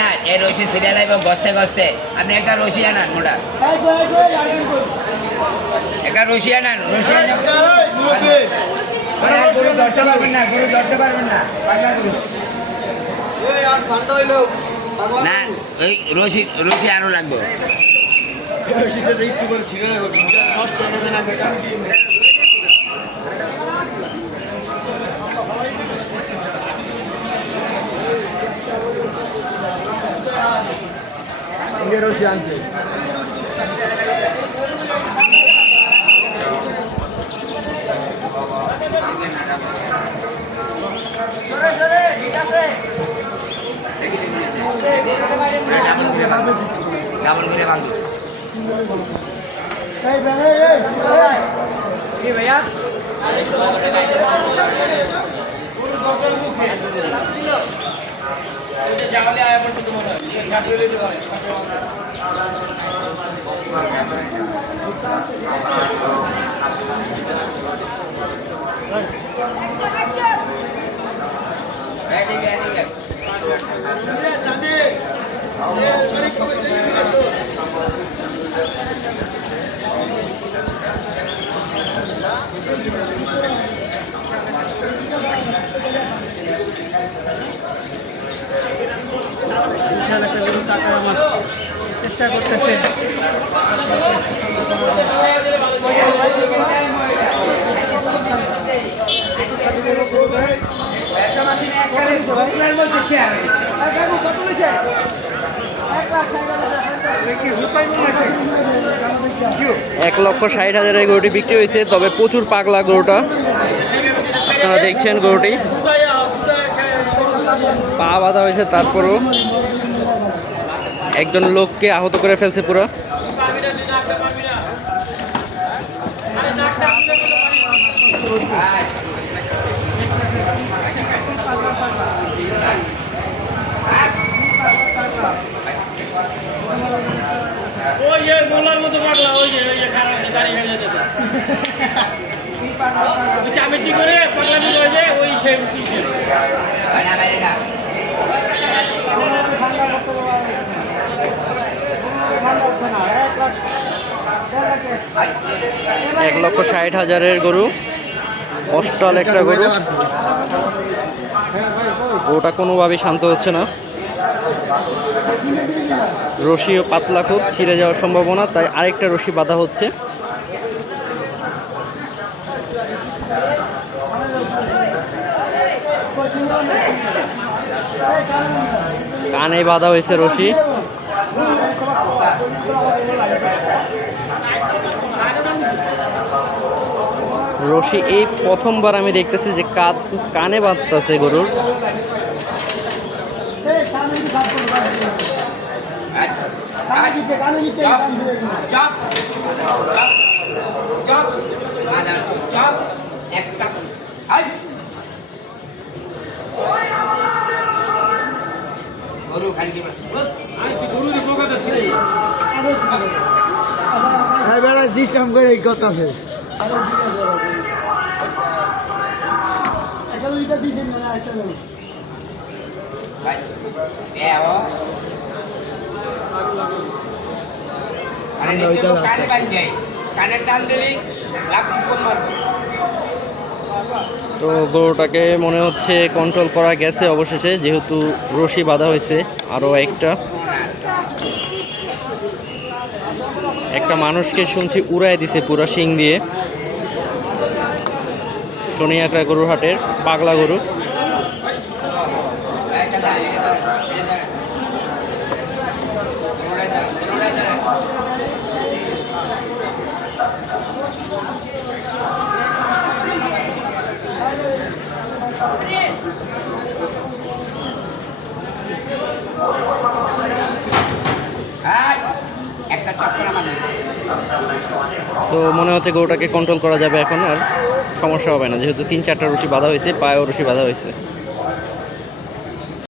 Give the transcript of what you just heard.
না এই রশি সিরিয়াল আইব গস্তে গস্তে আপনি একটা রশি আনান মোটা একটা রশি আনান গরু ধরতে পারবেন না গরু ধরতে পারবেন না না ওই রশি রশি আরো লাগবে রশি আনছে ডাবল করে বাঁধো ভাইয়া জামালে আয়া পড়ছে তোমার বিশাল একটা গরু টাকা আমার চেষ্টা করতেছে $1,60,000 এই গরুটি বিক্রি হয়েছে। তবে প্রচুর পাগলা গরুটা, আপনারা দেখছেন গরুটি পা বাঁধা হয়েছে, তারপরও একজন লোককে আহত করে ফেলছে পুরো। ওই যে মোল্লার মতো পাগলা, ওই যে খারাপ দাঁড়িয়ে গেলে যেত চামেচি করে পাগলামি করে যে ওই সেই সিস্টেম। 1,60,000 গরু, অস্ট্রাল একটা গরু। ওটা কোনোভাবেই শান্ত হচ্ছে না, রশিও পাতলা, খুব ছিঁড়ে যাওয়ার সম্ভাবনা, তাই আরেকটা রশি বাঁধা হচ্ছে। কানে বাঁধা হয়েছে রশি। রশি এই প্রথমবার আমি দেখতেছি যে কানে বাঁধতেছে গরুর। সিস্টেম করে কথা আছে তো গরুটাকে মনে হচ্ছে কন্ট্রোল করা গেছে অবশেষে, যেহেতু রশি বাঁধা হয়েছে। আরও একটা মানুষকে শুনছি উড়াই দিছে পুরা শিং দিয়ে। শনিয়াকড়া গরুর হাটের পাগলা গরু। তো মনে হচ্ছে গরুটাকে কন্ট্রোল করা যাবে এখন, আর সমস্যা হবে না, যেহেতু 3-4টা রশি বাঁধা হয়েছে, পায়েও রশি বাঁধা হয়েছে।